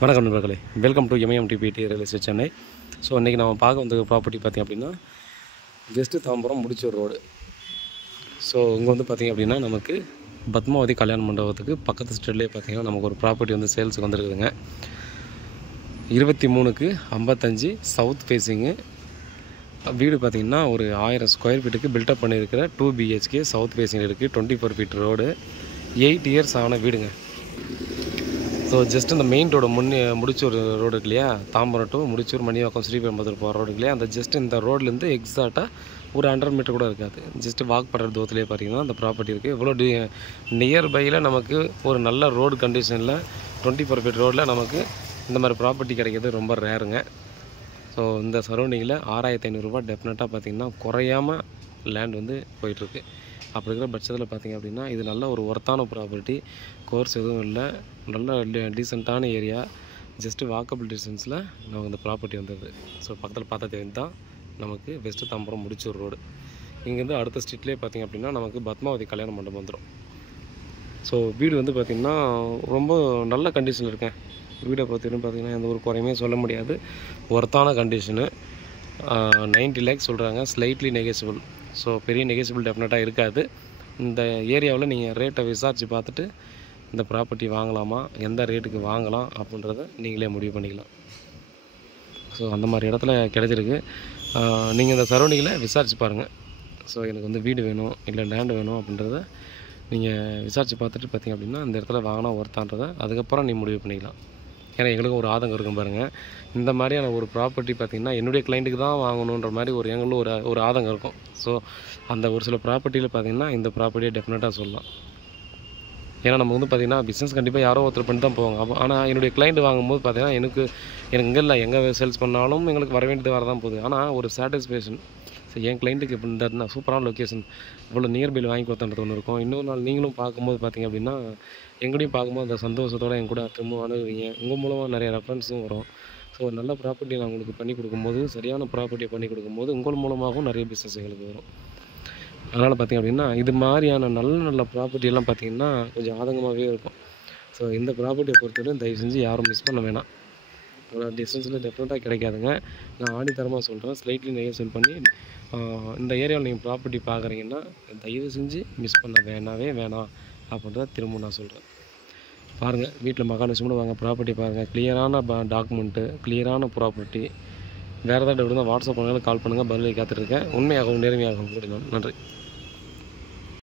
வணக்கம் நண்பர்களே, welcome to MIMTBT real estate Chennai. So இன்றைக்கி நம்ம பார்க்க வந்த ப்ராப்பர்ட்டி பார்த்திங்க அப்படின்னா west Tambaram Mudichur road. So இங்கே வந்து பார்த்திங்க அப்படின்னா நமக்கு பத்மாவதி கல்யாண மண்டபத்துக்கு பக்கத்து ஸ்ட்ரீட்லேயே பார்த்திங்கன்னா நமக்கு ஒரு ப்ராப்பர்ட்டி வந்து சேல்ஸுக்கு வந்துருக்குதுங்க. 23/55 சவுத் ஃபேஸிங்கு வீடு பார்த்திங்கன்னா ஒரு 1000 ஸ்கொயர் ஃபீட்டுக்கு பில்டப் பண்ணியிருக்கிற 2 BHK சவுத் ஃபேஸிங் இருக்குது. 24 ஃபீட் ரோடு, 8 இயர்ஸ் ஆன வீடுங்க. ஸோ ஜஸ்ட் இந்த மெயின் ரோடு முடிச்சூர் ரோடு இருக்கு இல்லையா, தாம்பரம் டு முடிச்சூர் மணிவாக்கம் ஸ்ரீபெரும்புதூர் போகிற ரோடு இல்லையா, அந்த ஜஸ்ட் இந்த ரோட்லேருந்து எக்ஸாக்டாக ஒரு 100 மீட்டர் கூட இருக்காது. ஜஸ்ட்டு வாக் பண்ணுற தூரத்துலேயே பார்த்தீங்கன்னா அந்த ப்ராப்பர்ட்டி இருக்குது. இவ்வளோ நியர்பையில் நமக்கு ஒரு நல்ல ரோடு கண்டிஷனில் 24 ஃபீட் ரோடில் நமக்கு இந்த மாதிரி ப்ராப்பர்ட்டி கிடைக்கிறது ரொம்ப ரேருங்க. ஸோ இந்த சரௌண்டிங்கில் 6500 ரூபா டெஃபினட்டாக பார்த்திங்கன்னா குறையாமல் லேண்ட் வந்து போயிட்டுருக்கு. அப்படி இருக்கிற பட்சத்தில் பார்த்திங்க அப்படின்னா இது நல்ல ஒரு ஒர்த்தான ப்ராப்பர்ட்டி. கோர்ஸ் எதுவும் இல்லை, நல்ல டீசெண்டான ஏரியா, ஜஸ்ட்டு வாக்கபிள் டிஸ்டன்ஸில் நமக்கு இந்த ப்ராப்பர்ட்டி வந்துடுது. ஸோ பக்கத்தில் பார்த்தா தெரிஞ்சு தான் நமக்கு வெஸ்ட்டு தாம்பரம் முடிச்சூர் ரோடு. இங்கேருந்து அடுத்த ஸ்ட்ரீட்லேயே பார்த்திங்க அப்படின்னா நமக்கு பத்மாவதி கல்யாண மண்டபம் வந்துடும். ஸோ வீடு வந்து பார்த்திங்கன்னா ரொம்ப நல்ல கண்டிஷனில் இருக்கேன். வீடை பொறுத்தவரைக்கும் பார்த்திங்கன்னா எந்த ஒரு குறையுமே சொல்ல முடியாது, ஒர்த்தான கண்டிஷனு. 90 lakhs சொல்கிறாங்க, ஸ்லைட்லி நெகோசியபிள். ஸோ பெரிய நெகோசியபிள் டெஃபினட்டாக இருக்காது. இந்த ஏரியாவில் நீங்கள் ரேட்டை விசாரித்து பார்த்துட்டு இந்த ப்ராப்பர்ட்டி வாங்கலாமா, எந்த ரேட்டுக்கு வாங்கலாம் அப்படின்றத நீங்களே முடிவு பண்ணிக்கலாம். ஸோ அந்த மாதிரி இடத்துல கிடைச்சிருக்கு. நீங்கள் இந்த சரௌண்டிங்கில் விசாரித்து பாருங்கள். ஸோ எனக்கு வந்து வீடு வேணும் இல்லை லேண்டு வேணும் அப்படின்றத நீங்கள் விசாரித்து பார்த்துட்டு பார்த்திங்க அப்படின்னா இந்த இடத்துல வாங்கினா ஒர்த்தான்றதை அதுக்கப்புறம் நீ முடிவு பண்ணிக்கலாம். ஏன்னா எங்களுக்கும் ஒரு ஆதங்கம் இருக்கும் பாருங்கள். இந்த மாதிரியான ஒரு ப்ராப்பர்ட்டி பார்த்திங்கன்னா என்னுடைய கிளைண்ட்டுக்கு தான் வாங்கணுன்ற மாதிரி எங்களும் ஒரு ஆதங்கம் இருக்கும். ஸோ அந்த ஒரு சில ப்ராப்பர்ட்டியில் பார்த்திங்கன்னா இந்த ப்ராப்பர்ட்டியை டெஃபினட்டாக சொல்லலாம். ஏன்னா நம்ம வந்து பார்த்திங்கன்னா பிஸ்னஸ் கண்டிப்பாக யாரோ ஒருத்தர் பண்ணி தான் போவாங்க. ஆனால் என்னுடைய கிளைண்ட் வாங்கும்போது பார்த்திங்கன்னா எனக்கு இங்கே இல்லை, எங்கே சேல்ஸ் பண்ணாலும் எங்களுக்கு வர வேண்டியது வரதான் போகுது. ஆனால் ஒரு சாட்டிஸ்ஃபேக்ஷன், ஸோ என் கிளைண்ட்டுக்கு இப்போ இந்த சூப்பரான லொக்கேஷன் இவ்வளோ நியர்பையில் வாங்கி கொடுத்தன்றது ஒன்று இருக்கும். இன்னொரு நாள் நீங்களும் பார்க்கும்போது பார்த்திங்க அப்படின்னா எங்களையும் பார்க்கும்போது அந்த சந்தோஷத்தோடு என் கூட திரும்ப அணுகுவீங்க. உங்கள் மூலமாக நிறைய ரெஃபரன்ஸும் வரும். ஸோ நல்ல ப்ராப்பர்ட்டி நான் உங்களுக்கு பண்ணி கொடுக்கும்போது, சரியான ப்ராப்பர்ட்டியை பண்ணி கொடுக்கும்போது உங்கள் மூலமாகவும் நிறைய பிஸ்னஸ் எங்களுக்கு வரும். அதனால் பார்த்திங்க அப்படின்னா இது மாதிரியான நல்ல ப்ராப்பர்ட்டியெல்லாம் பார்த்திங்கன்னா கொஞ்சம் ஆதங்கமாகவே இருக்கும். ஸோ இந்த ப்ராப்பர்ட்டியை பொறுத்தவரைக்கும் தயவு செஞ்சு யாரும் மிஸ் பண்ண வேணாம். அவ்வளோ டிஸ்டன்ஸில் டெஃபினட்டாக கிடைக்காதுங்க. நான் ஆணித்தரமாக சொல்கிறேன், ஸ்லைட்லி நெகோசியேட் பண்ணி இந்த ஏரியாவில் நீங்கள் ப்ராப்பர்ட்டி பார்க்குறீங்கன்னா தயவு செஞ்சு மிஸ் பண்ண வேணாம் அப்படின்றத திரும்ப நான் சொல்கிறேன். பாருங்கள், வீட்டில் மகாலட்சுமி வாங்க ப்ராப்பர்ட்டி பாருங்கள், கிளியரான டாக்குமெண்ட்டு, கிளியரான ப்ராப்பர்ட்டி. வேறு ஏதாவது டவுட் இருந்தால் வாட்ஸ்அப் பண்ணாலும் கால் பண்ணுங்கள், பதிலை காத்துட்ருக்கேன். உண்மையாகவும் நேர்மையாகவும் கூடினோம். நன்றி.